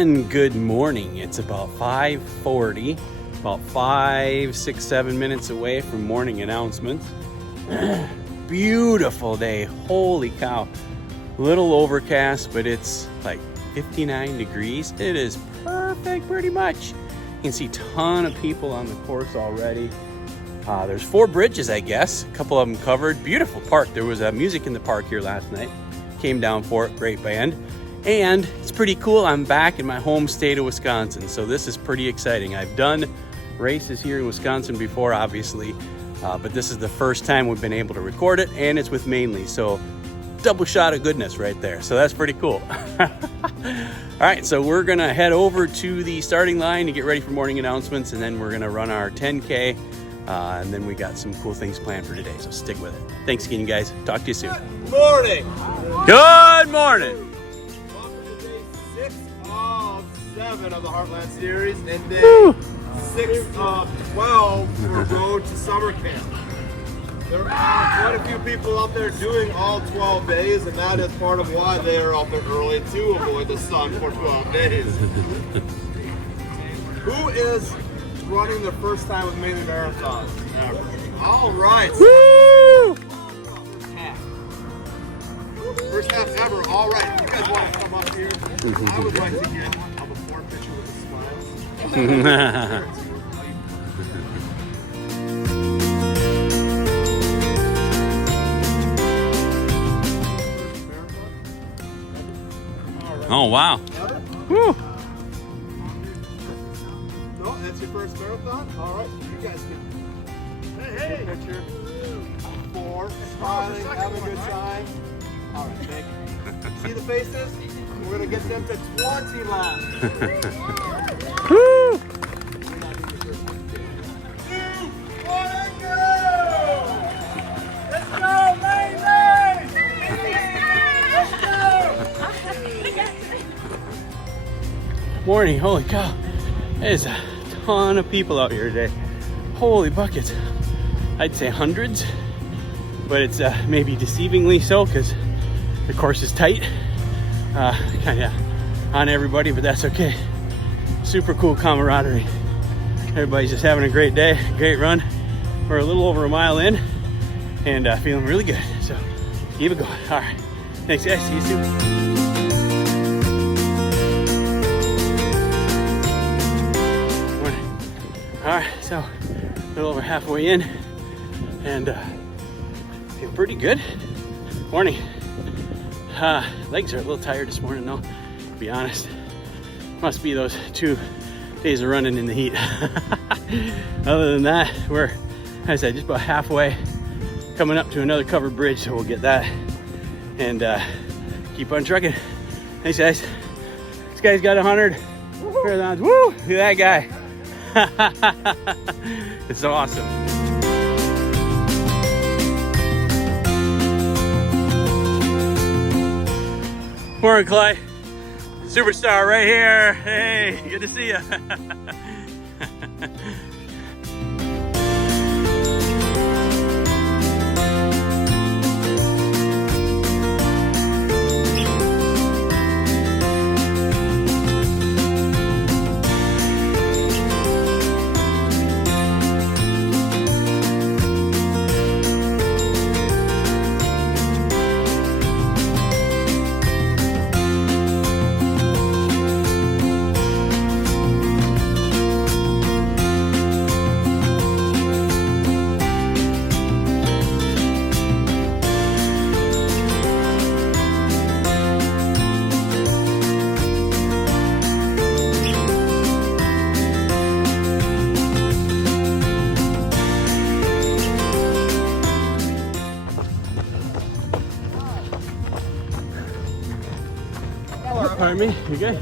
And good morning. It's about 5:40, about 5, 6, 7 minutes away from morning announcements. Beautiful day. Holy cow. Little overcast, but it's like 59 degrees. It is perfect pretty much. You can see a ton of people on the course already. There's 4 bridges, I guess. A couple of them covered. Beautiful park. There was music in the park here last night. Came down for it. Great band. And it's pretty cool. I'm back in my home state of Wisconsin, so this is pretty exciting. I've done races here in Wisconsin before, obviously, but this is the first time we've been able to record it, and it's with Mainly, so double shot of goodness right there. So that's pretty cool. All right, so we're gonna head over to the starting line to get ready for morning announcements, and then we're gonna run our 10K, and then we got some cool things planned for today, so stick with it. Thanks again, guys. Talk to you soon. Good morning. Good morning. 7 of the Heartland series and day 6 of 12 for Road to Summer Camp. There are quite a few people out there doing all 12 days, and that is part of why they are out there early to avoid the sun for 12 days. Who is running their first time with Mainly Marathon? All right. Woo! First half ever. All right. You guys want to come up here? I would like to get picture with a smile. Oh, wow. Woo. No, that's your first marathon? All right, you guys can hey. Picture. 4, smiling, having a good time. All right, thank you. See the faces? We're going to get them to 20 laps. Woo! 2, 1, and go! Let's go, Mainly! Let's go! Morning, holy cow. There's a ton of people out here today. Holy buckets. I'd say hundreds, but it's maybe deceivingly so because the course is tight. Kind of on everybody, but that's okay. Super cool camaraderie. Everybody's just having a great day, great run. We're a little over a mile in and feeling really good. So keep it going. All right. Thanks, guys. See you soon. Morning. All right. So a little over halfway in and feel pretty good. Morning. Legs are a little tired this morning though, to be honest. Must be those 2 days of running in the heat. Other than that, we're, as I said, just about halfway, coming up to another covered bridge, so we'll get that and keep on trucking. Thanks, guys. This guy's got 100 marathons. Woo! Look at that guy. It's so awesome. Morning, Clay. Superstar right here. Hey, good to see you. Pardon me, you good?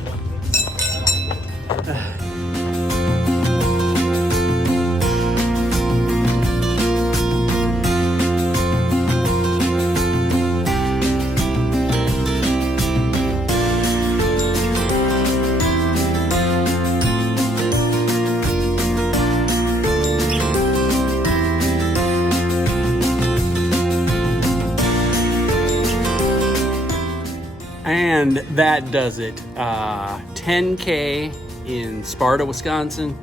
And that does it. 10 10K in Sparta, Wisconsin.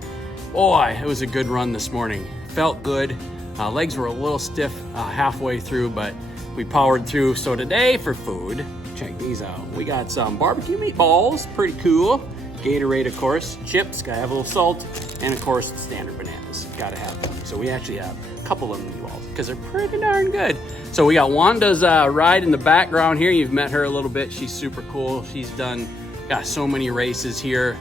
Boy, it was a good run this morning. Felt good. Legs were a little stiff halfway through, but we powered through. So today for food, check these out. We got some barbecue meatballs, pretty cool. Gatorade, of course. Chips, gotta have a little salt. And of course, standard bananas, gotta have them. So we actually have a couple of meatballs because they're pretty darn good. So we got Wanda's ride in the background here. You've met her a little bit. She's super cool. She's got so many races here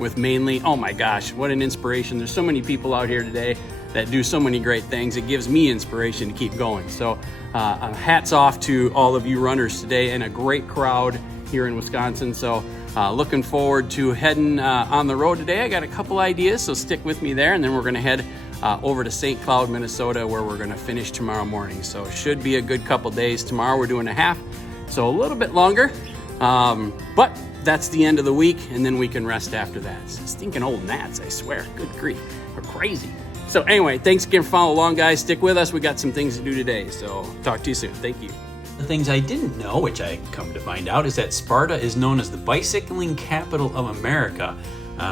with mainly, oh my gosh, what an inspiration. There's so many people out here today that do so many great things. It gives me inspiration to keep going. So hats off to all of you runners today, and a great crowd here in Wisconsin. So looking forward to heading on the road today. I got a couple ideas, so stick with me there, and then we're gonna head over to St. Cloud, Minnesota, where we're gonna finish tomorrow morning. So it should be a good couple days. Tomorrow we're doing a half, so a little bit longer, but that's the end of the week, and then we can rest after that. Stinking old gnats, I swear, good grief, they're crazy. So anyway, thanks again for following along, guys. Stick with us, we got some things to do today, so talk to you soon. Thank you. The things I didn't know, which I come to find out, is that Sparta is known as the bicycling capital of America.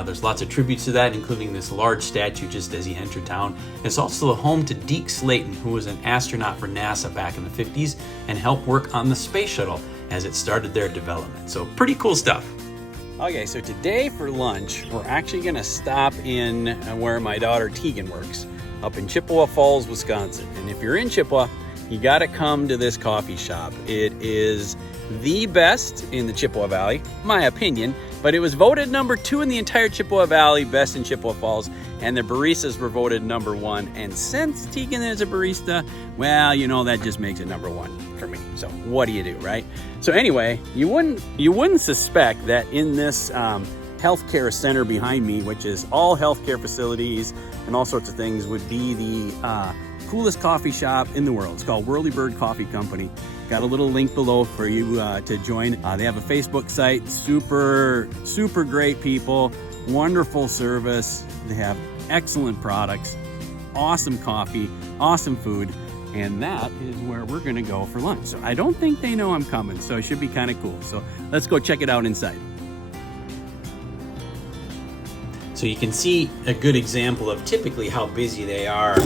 There's lots of tributes to that, including this large statue just as you enter town. It's also the home to Deke Slayton, who was an astronaut for NASA back in the 50s and helped work on the space shuttle as it started their development. So pretty cool stuff. Okay, so today for lunch, we're actually gonna stop in where my daughter Tegan works, up in Chippewa Falls, Wisconsin. And if you're in Chippewa, you gotta come to this coffee shop. It is the best in the Chippewa Valley, my opinion, but it was voted number 2 in the entire Chippewa Valley, best in Chippewa Falls, and the baristas were voted number 1. And since Tegan is a barista, well, you know, that just makes it number 1 for me. So what do you do, right? So anyway, you wouldn't suspect that in this healthcare center behind me, which is all healthcare facilities and all sorts of things, would be the coolest coffee shop in the world. It's called Whirlybird Coffee Company. Got a little link below for you to join. They have a Facebook site, super great people, wonderful service. They have excellent products, awesome coffee, awesome food, and that is where we're gonna go for lunch. So I don't think they know I'm coming, so it should be kind of cool. So let's go check it out inside. So you can see a good example of typically how busy they are.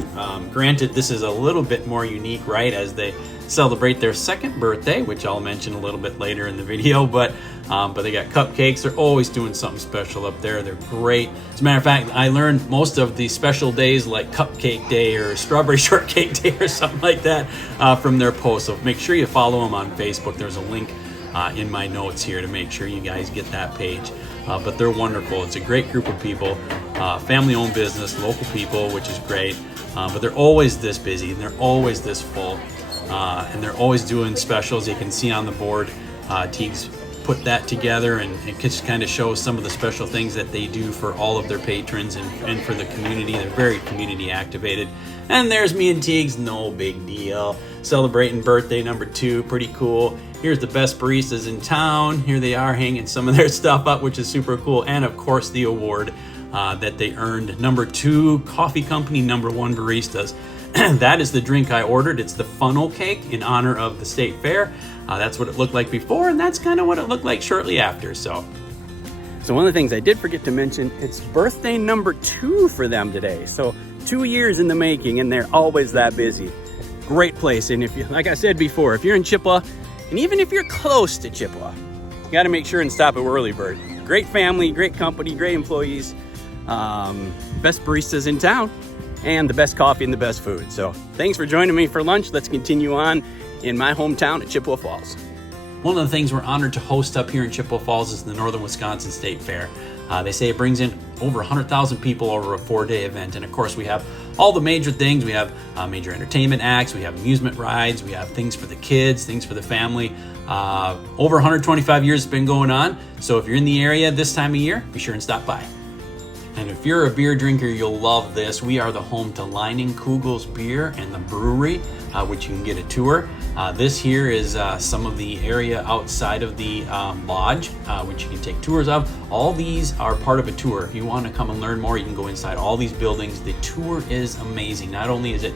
Granted, this is a little bit more unique, right, as they celebrate their 2nd birthday, which I'll mention a little bit later in the video, but they got cupcakes. They're always doing something special up there. They're great. As a matter of fact, I learned most of the special days like Cupcake Day or Strawberry Shortcake Day or something like that from their posts. So make sure you follow them on Facebook. There's a link in my notes here to make sure you guys get that page. But they're wonderful. It's a great group of people, family-owned business, local people, which is great. But they're always this busy, and they're always this full, and they're always doing specials. You can see on the board, Teague's put that together, and it just kind of shows some of the special things that they do for all of their patrons and for the community. They're very community activated. And there's me and Teague's, no big deal. Celebrating birthday number 2, pretty cool. Here's the best baristas in town. Here they are hanging some of their stuff up, which is super cool. And of course the award that they earned, number 2 coffee company, number 1 baristas. That is the drink I ordered. It's the funnel cake in honor of the state fair. That's what it looked like before, and that's kind of what it looked like shortly after. So one of the things I did forget to mention, it's birthday number 2 for them today. So 2 years in the making, and they're always that busy. Great place. And if you, like I said before, if you're in Chippewa, and even if you're close to Chippewa, you got to make sure and stop at Whirlybird. Great family, great company, great employees, best baristas in town, and the best coffee and the best food. So thanks for joining me for lunch. Let's continue on in my hometown at Chippewa Falls. One of the things we're honored to host up here in Chippewa Falls is the Northern Wisconsin State Fair. They say it brings in over 100,000 people over a 4-day event. And of course, we have all the major things. We have major entertainment acts, we have amusement rides, we have things for the kids, things for the family. Over 125 years it's been going on. So if you're in the area this time of year, be sure and stop by. And if you're a beer drinker, you'll love this. We are the home to Leininkugel's Beer and the brewery, which you can get a tour. This here is some of the area outside of the lodge, which you can take tours of. All these are part of a tour. If you want to come and learn more, you can go inside all these buildings. The tour is amazing. Not only is it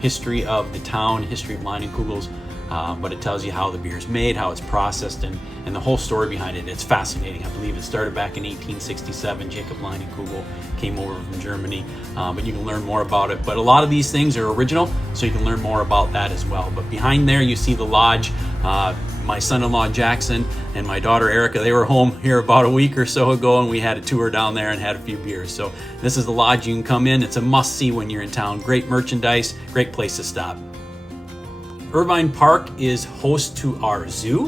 history of the town, history of Leininkugel's, but it tells you how the beer is made, how it's processed, and the whole story behind it. It's fascinating. I believe it started back in 1867. Jacob Leinenkugel came over from Germany, but you can learn more about it. But a lot of these things are original, so you can learn more about that as well. But behind there, you see the lodge. My son-in-law Jackson and my daughter Erica, they were home here about a week or so ago, and we had a tour down there and had a few beers. So this is the lodge. You can come in. It's a must-see when you're in town. Great merchandise, great place to stop. Irvine Park is host to our zoo,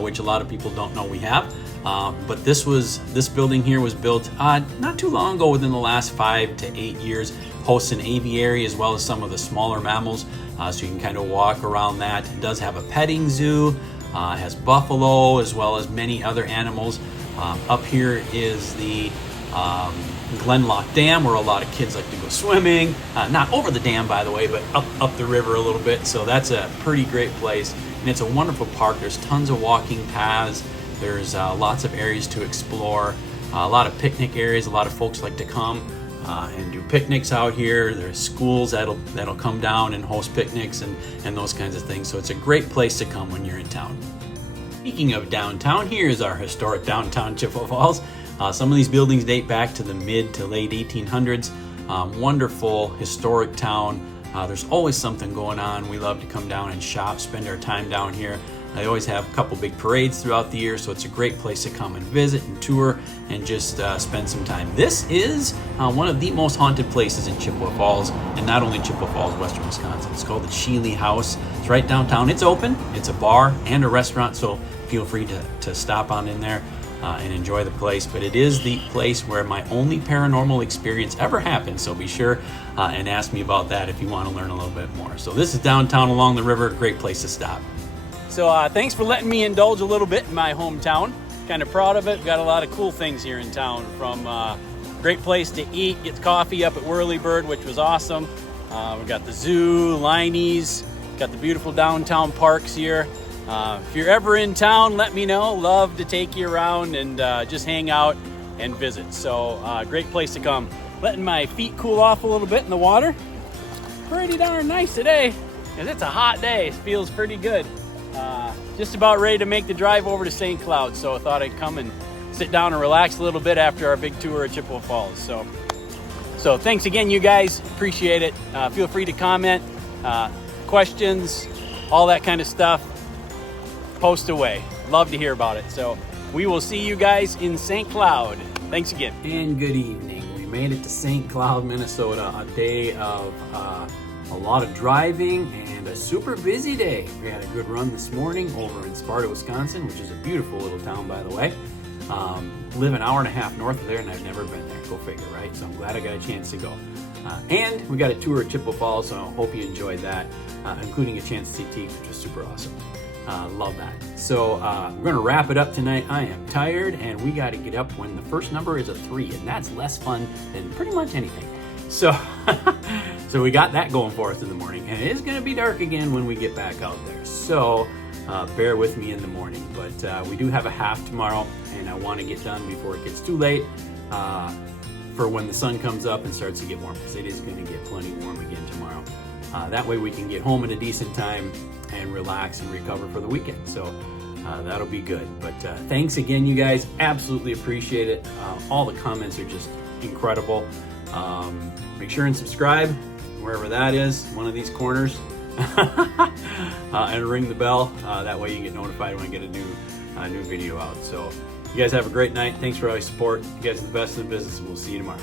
which a lot of people don't know we have. But this building here was built not too long ago, within the last 5 to 8 years. Hosts an aviary as well as some of the smaller mammals, so you can kind of walk around that. It does have a petting zoo, has buffalo as well as many other animals. Up here is the Glenlock Dam, where a lot of kids like to go swimming. Not over the dam, by the way, but up the river a little bit. So that's a pretty great place, and it's a wonderful park. There's tons of walking paths. There's lots of areas to explore, a lot of picnic areas. A lot of folks like to come and do picnics out here. There's schools that'll come down and host picnics and those kinds of things. So it's a great place to come when you're in town. Speaking of downtown, here is our historic downtown Chippewa Falls. Some of these buildings date back to the mid to late 1800s. Wonderful historic town. There's always something going on. We love to come down and shop, spend our time down here. They always have a couple big parades throughout the year, so it's a great place to come and visit and tour and just spend some time. This is one of the most haunted places in Chippewa Falls, and not only Chippewa Falls, western Wisconsin. It's called the Sheely House. It's right downtown. It's open. It's a bar and a restaurant, so feel free to stop on in there and enjoy the place. But it is the place where my only paranormal experience ever happened, so be sure and ask me about that if you want to learn a little bit more. So this is downtown along the river. Great place to stop. So thanks for letting me indulge a little bit in my hometown. Kind of proud of it. We've got a lot of cool things here in town, from great place to eat, get coffee up at Whirlybird, which was awesome. We've got the zoo, Liney's, got the beautiful downtown parks here. If you're ever in town, let me know. Love to take you around and just hang out and visit. So great place to come. Letting my feet cool off a little bit in the water. Pretty darn nice today, because it's a hot day. It feels pretty good. Just about ready to make the drive over to St. Cloud, so I thought I'd come and sit down and relax a little bit after our big tour at Chippewa Falls. So thanks again, you guys. Appreciate it. Feel free to comment, questions, all that kind of stuff. Post away. Love to hear about it. So we will see you guys in St. Cloud. Thanks again. And good evening. We made it to St. Cloud, Minnesota, a day of a lot of driving and a super busy day. We had a good run this morning over in Sparta, Wisconsin, which is a beautiful little town, by the way. Live an hour and a half north of there, and I've never been there. Go figure, right? So I'm glad I got a chance to go. And we got a tour at Chippewa Falls, so I hope you enjoyed that, including a chance to see Teak, which was super awesome. Love that. So we're going to wrap it up tonight. I am tired, and we got to get up when the first number is a 3, and that's less fun than pretty much anything. So, so we got that going for us in the morning, and it is going to be dark again when we get back out there. So bear with me in the morning, but we do have a half tomorrow, and I want to get done before it gets too late for when the sun comes up and starts to get warm, because it is going to get plenty warm again tomorrow. That way we can get home at a decent time and relax and recover for the weekend. So that'll be good. But thanks again, you guys. Absolutely appreciate it. All the comments are just incredible. Make sure and subscribe wherever that is, one of these corners, and ring the bell. That way you get notified when I get a new video out. So you guys have a great night. Thanks for all your support. You guys are the best in the business, and we'll see you tomorrow.